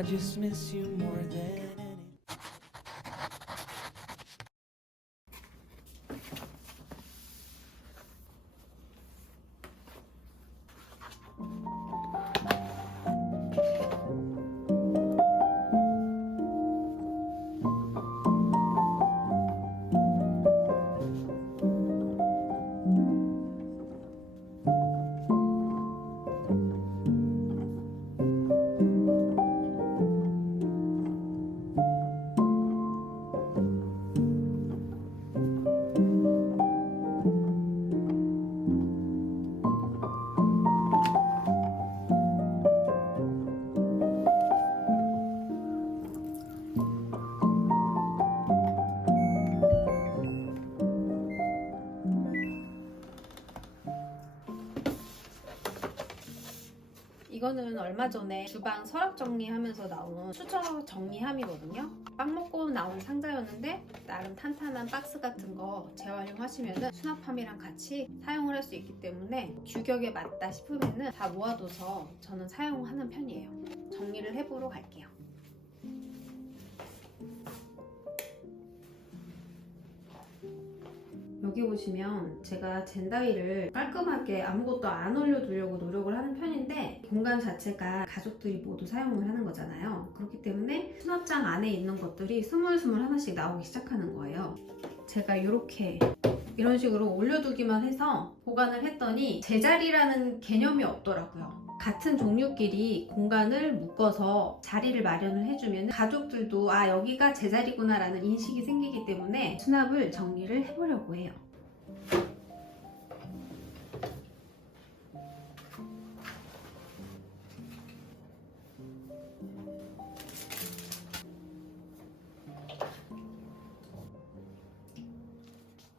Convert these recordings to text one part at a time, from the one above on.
I just miss you more than any. 이거는 얼마 전에 주방 서랍 정리하면서 나온 수저 정리함이거든요. 빵 먹고 나온 상자였는데 나름 탄탄한 박스 같은 거 재활용하시면 수납함이랑 같이 사용을 할 수 있기 때문에 규격에 맞다 싶으면 다 모아둬서 저는 사용하는 편이에요. 정리를 해보러 갈게요. 여기 보시면 제가 젠다이를 깔끔하게 아무것도 안 올려두려고 노력을 하는 편인데 공간 자체가 가족들이 모두 사용을 하는 거잖아요. 그렇기 때문에 수납장 안에 있는 것들이 스물스물 하나씩 나오기 시작하는 거예요. 제가 이런 식으로 올려두기만 해서 보관을 했더니 제자리라는 개념이 없더라고요. 같은 종류끼리 공간을 묶어서 자리를 마련을 해주면 가족들도 아 여기가 제 자리구나 라는 인식이 생기기 때문에 수납을 정리를 해보려고 해요.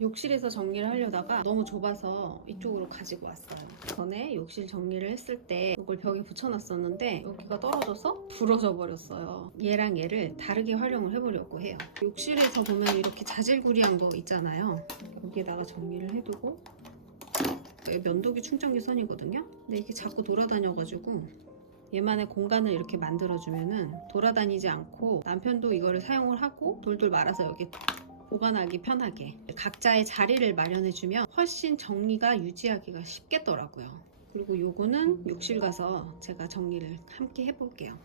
욕실에서 정리를 하려다가 너무 좁아서 이쪽으로 가지고 왔어요. 전에 욕실 정리를 했을 때 이걸 벽에 붙여놨었는데 여기가 떨어져서 부러져 버렸어요. 얘랑 얘를 다르게 활용을 해보려고 해요. 욕실에서 보면 이렇게 자질구리한 거 있잖아요. 여기에다가 정리를 해두고 면도기 충전기 선이거든요. 근데 이게 자꾸 돌아다녀가지고 얘만의 공간을 이렇게 만들어주면은 돌아다니지 않고 남편도 이거를 사용을 하고 돌돌 말아서 여기 보관하기 편하게 각자의 자리를 마련해주면 훨씬 정리가 유지하기가 쉽겠더라고요. 그리고 요거는 욕실 가서 제가 정리를 함께 해볼게요.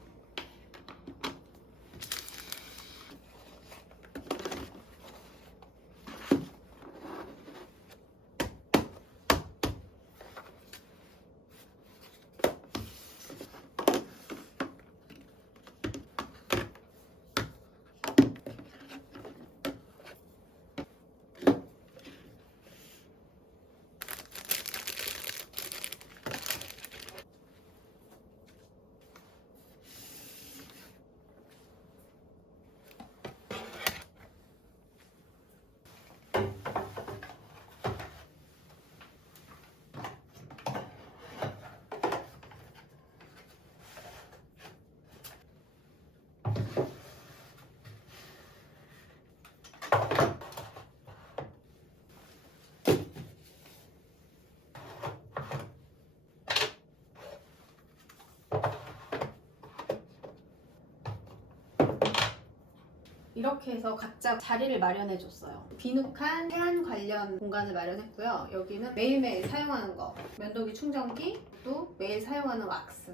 이렇게 해서 각자 자리를 마련해 줬어요. 비누칸, 세안 관련 공간을 마련했고요. 여기는 매일매일 사용하는 거, 면도기 충전기, 또 매일 사용하는 왁스,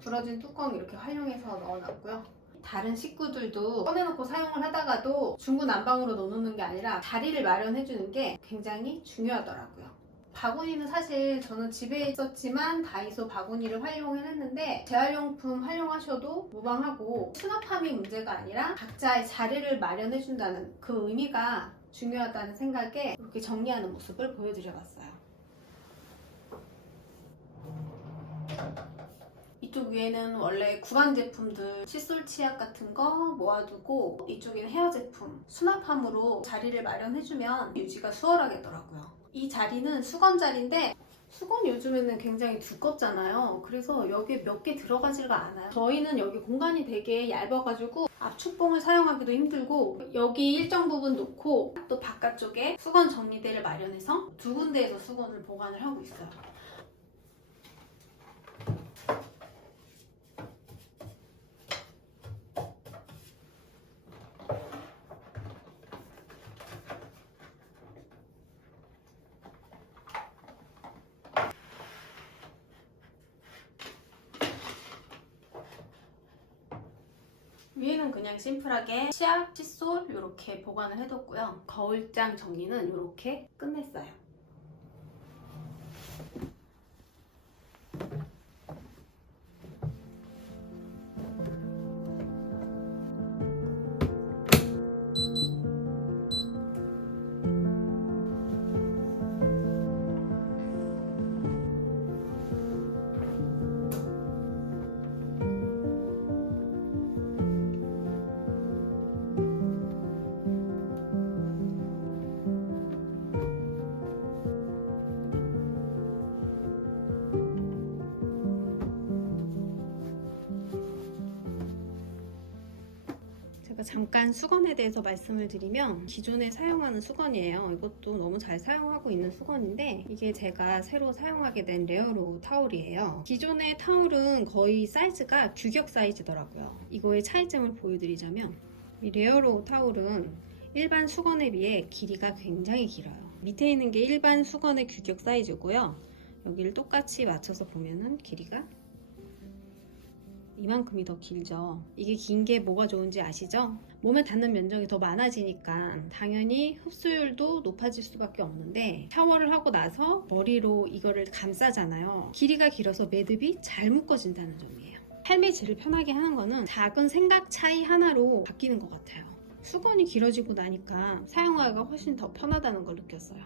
부러진 뚜껑 이렇게 활용해서 넣어놨고요. 다른 식구들도 꺼내놓고 사용을 하다가도 중구난방으로 넣어놓는 게 아니라 자리를 마련해주는 게 굉장히 중요하더라고요. 바구니는 사실 저는 집에 있었지만 다이소 바구니를 활용을 했는데 재활용품 활용하셔도 무방하고 수납함이 문제가 아니라 각자의 자리를 마련해준다는 그 의미가 중요하다는 생각에 이렇게 정리하는 모습을 보여드려봤어요. 이쪽 위에는 원래 구강 제품들, 칫솔 치약 같은 거 모아두고 이쪽에는 헤어 제품, 수납함으로 자리를 마련해주면 유지가 수월하겠더라고요. 이 자리는 수건 자리인데 수건 요즘에는 굉장히 두껍잖아요. 그래서 여기에 몇 개 들어가지가 않아요. 저희는 여기 공간이 되게 얇아가지고 압축봉을 사용하기도 힘들고 여기 일정 부분 놓고 또 바깥쪽에 수건 정리대를 마련해서 두 군데에서 수건을 보관을 하고 있어요. 위에는 그냥 심플하게 치약, 칫솔 이렇게 보관을 해뒀고요. 거울장 정리는 이렇게 끝냈어요. 제가 잠깐 수건에 대해서 말씀을 드리면 기존에 사용하는 수건이에요. 이것도 너무 잘 사용하고 있는 수건인데 이게 제가 새로 사용하게 된 레어로 타올이에요. 기존의 타올은 거의 사이즈가 규격 사이즈더라고요. 이거의 차이점을 보여드리자면 이 레어로 타올은 일반 수건에 비해 길이가 굉장히 길어요. 밑에 있는 게 일반 수건의 규격 사이즈고요. 여기를 똑같이 맞춰서 보면은 길이가 이만큼이 더 길죠. 이게 긴 게 뭐가 좋은지 아시죠? 몸에 닿는 면적이 더 많아지니까 당연히 흡수율도 높아질 수밖에 없는데 샤워를 하고 나서 머리로 이거를 감싸잖아요. 길이가 길어서 매듭이 잘 묶어진다는 점이에요. 삶의 질을 편하게 하는 거는 작은 생각 차이 하나로 바뀌는 것 같아요. 수건이 길어지고 나니까 사용하기가 훨씬 더 편하다는 걸 느꼈어요.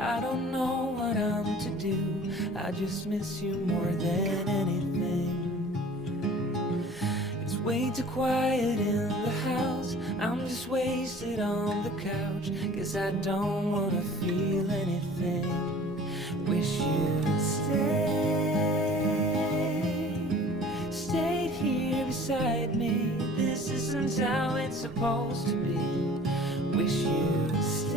I don't know what I'm to do. I just miss you more than anything. It's way too quiet in the house. I'm just wasted on the couch. Guess I don't wanna feel anything. Wish you'd stayed here beside me. This isn't how it's supposed to be. Wish you'd stay.